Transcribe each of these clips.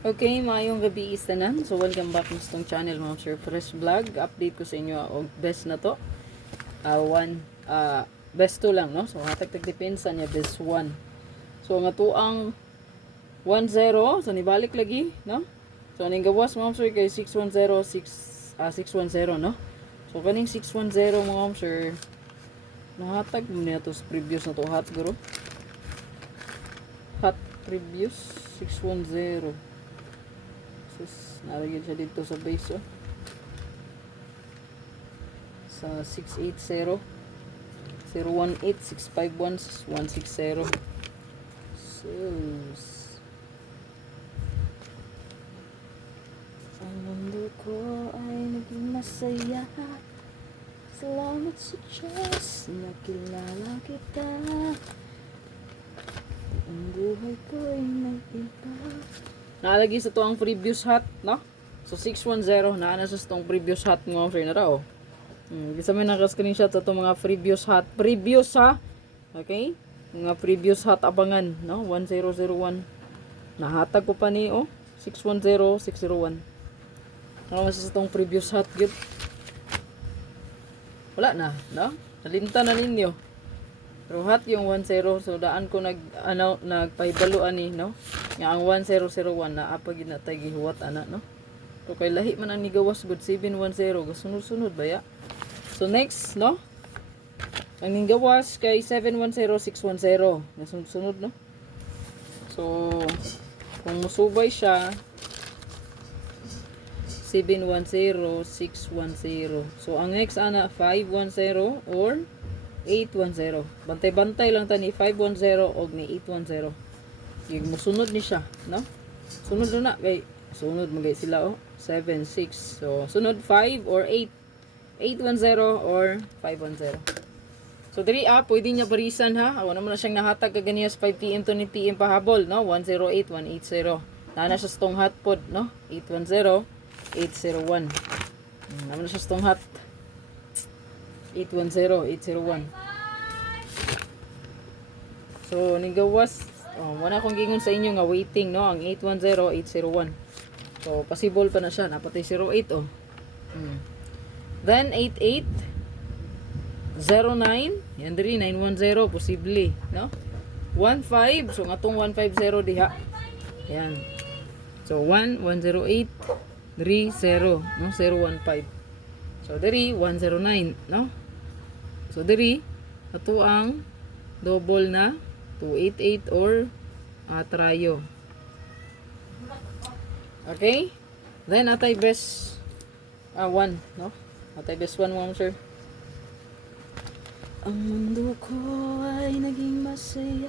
Okay, maayong gabi isanan. So, welcome back sa itong channel, Ma'am Sir Fresh Vlog. Update ko sa inyo og best na to. Best 2 lang, no? So, hatag tagdepensa niya, best 1. So, nga to ang 1-0. So, nibalik lagi, no? So, aning gawas, Ma'am Sir, kay 610, no? So, kaning 610, Ma'am Sir, nahatag mo niya to sa previous na to. Hot, guro. Hot previous, 610. Naragyan siya dito sa base, oh. Sa 680 018 651 160. So ang mundo ko ay naging masaya. Salamat sa Diyos, nakilala kita. Ang buhay ko ay nag-iba. Naalagi sa to ang previous hot, no? So 610 na sa tong previous hot ng friend na raw. Gisa may naka-screenshot sa to mga previous hot. Previous ha. Okay? Mga previous hot abangan, no? 1001. Nahatag ko pa ni 610 601. Ano sa tong previous hot gud? Wala na, no? Nalinta na ninyo. Pero hot yung 10, so daan ko nagpahibaluan ni, no? Nga ang 1001 na apag ginatay gihuwat ana, no? So kay lahi man ang nigawas good 710, gasunod-sunod ba ya? So next, no? Ang nigawas kay 710610, gasunod-sunod, no? So kung musubay siya 710610. So ang next ana 510 or 810. Bantay-bantay lang ta ni 510 og ni 810. Yung musunod ni siya, no? Sunod na kay sunod magay sila 7 6. So sunod 5 or 8. 810 or 510. So diri pwede niya barisan ha. Awa naman na siyang nahatag kaganiyas 5 PM to ni PM pahabol, no? 108 180. Nana siya stong hot pod, no? 810 801. Naman na siya stong hot 810 801. So nigawas wala akong gingon sa inyo nga waiting, no? Ang 810 801. So possible pa na siya, napatay 08 Then 88 09 yan diri 910 posible, no? 15 so ngatong 150 diha. Yan. So 108 30 no 015. So diri 109, no? So diri ato ang double na 288 or trayo. Okay? Then atay best 1, no? Atay best 1 mo, sir. Ang mundo ko ay naging masaya.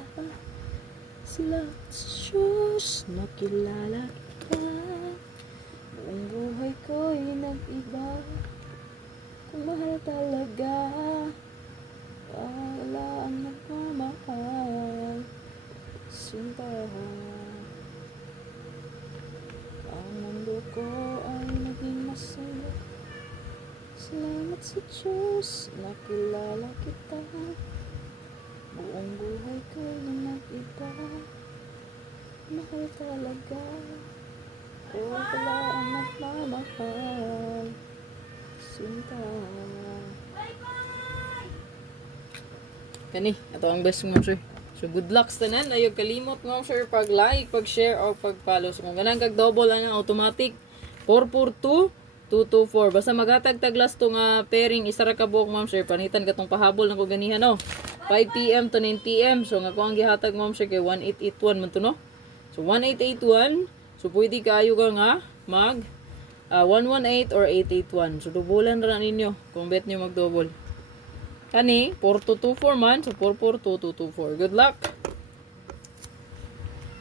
Salamat sa Diyos, nakilala kita. Buong buhay ko ay nag-iba. Kung mahal talaga, wala ang nagmamahal. Sinta, ang mundo ko ay naging masaya. Salamat sa Diyos, nakilala kita. Buong buhay ko na nag-iba. Mahal talaga, wala ang nagmamahal. Sinta. Kani, ito ang best mo, sir. So good luck sa tanan. Ayog kalimot mo, sir, pag like, pag share or pag follow. So kung ganang kag double ang automatic 442 224. Basta maghatag-tag last tong pairing isa ra ka buok, ma'am sir. Panitan katong pahabol na ko ganihan, no. 5 PM to 9 PM. So nga ko ang gihatag, ma'am sir, kay 1881 man to, no. So 1881. So pwede kayo ka nga mag 118 or 881. So dubulan ra ninyo kung bet niyo mag-double. Kani 4224 man, so 442224. Good luck.